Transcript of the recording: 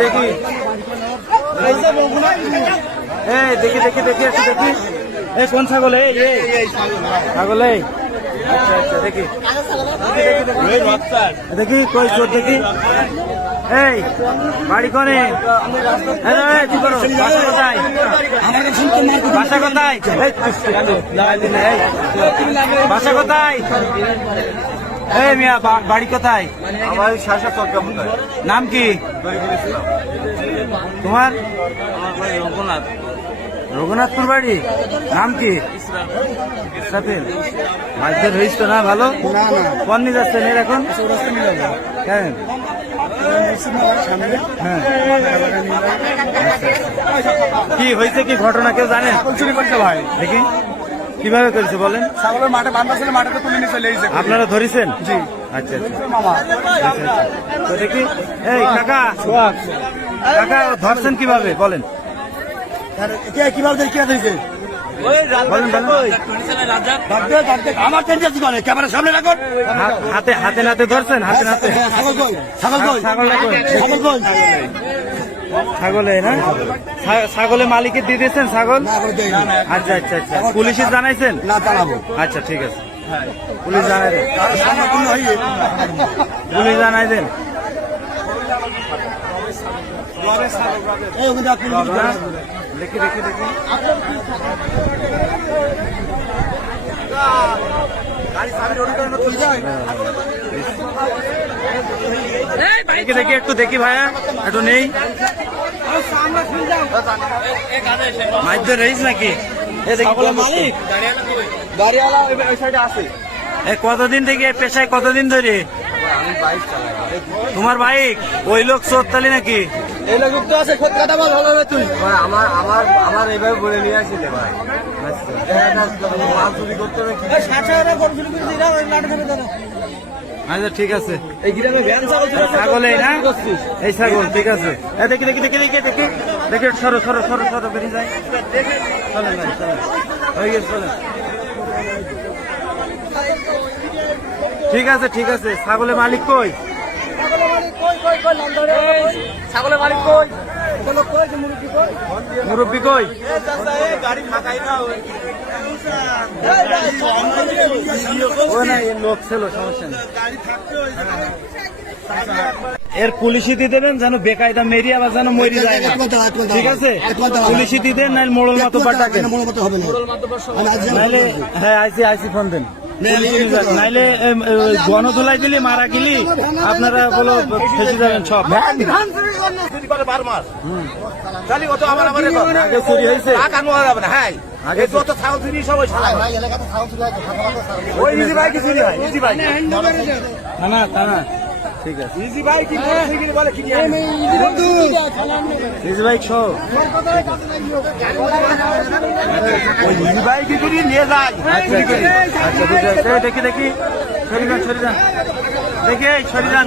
দেখি দেখি দেখি দেখি একটু দেখি এই কোন ছাগল ছাগল আচ্ছা আচ্ছা দেখি দেখি কই চোর দেখি এই বাড়ি কোনে কি করো বাসা কোথায় বাসা কোথায় এই মিয়া বাড়ি কোথায় আমার শাসা চট্টগ্রাম নাম কি তোমার রঘুনাথ রঘুনাথপুর বাড়ি নাম কি ইসরাফিল মাঝদের হইস তো না ভালো কোন নিয়ে যাচ্ছেন এর এখন কেন কি হয়েছে কি ঘটনা কেউ জানে চুরি করতে ভাই দেখি কিভাবে করেছে বলেন ছাগলের মাঠে বান্ধা ছিল মাঠে তুলে নিয়ে চলে এসেছে আপনারা ধরেছেন জি আচ্ছা আচ্ছা মামা তো দেখি এই কাকা কাকা ধরছেন কিভাবে বলেন কিভাবে ধরেছে আমার টেন্ডেন্সি করে ক্যামেরার সামনে রাখুন হাতে হাতে নাতে ধরছেন হাতে নাতে ছাগলে না ছাগলে মালিকের দিয়ে দিয়েছেন ছাগল আচ্ছা আচ্ছা আচ্ছা পুলিশে জানাইছেন না জানাবো আচ্ছা ঠিক আছে পুলিশ জানাই দেন পুলিশ জানাই দেন দেখি দেখি দেখি দেখি দেখি একটু দেখি ভাইয়া একটু নেই মাইদের রইস নাকি মালিক গাড়িওয়ালা ওই সাইডে আছে কতদিন থেকে পেশায় কতদিন ধরে তোমার বাইক ওই লোক চোরতালি নাকি এই লোক তো আছে খোদ কাটা বল ভালো তুই আমার আমার আমার এইভাবে বলে নিয়ে আসি রে ভাই আচ্ছা ঠিক আছে এই গ্রামে ভ্যান ছাগল এই না এই ছাগল ঠিক আছে দেখি দেখি দেখি দেখি দেখি দেখি সরো সরো সরো সরো বেরিয়ে যায় চলেন ভাই চলেন হয়ে গেছে চলেন ঠিক আছে ছাগলের মালিক কই ছাগলের মালিক কই মুরব্বী কই গাড়ি ফাঁকাই না ও না এর লোক ছিল সমস্যা নেই এর পুলিশি দিয়ে দেবেন যেন বেকায়দা মেরি আবার যেন মরি যায় না ঠিক আছে পুলিশি দিয়ে দেন নাহলে মোড়ল মতো ডাকেন নাহলে হ্যাঁ আইসি ফোন দেন নাইলে গণধোলাই দিলি মারা গেলি আপনারা বলো ফেসে যাবেন সব আগে চুরি হয়েছে আগে তো ছাগল চুরি সবাই ওই ইজি ভাই কি চুরি হয় ইজি ভাই থানা ঠিক আছে ইজি ভাই কি বলে কি ইজি বাইক সহ ওই ইজি ভাই কি চুরি নিয়ে যায় আচ্ছা বুঝে আসছে দেখি দেখি সরি যান দেখি সরি যান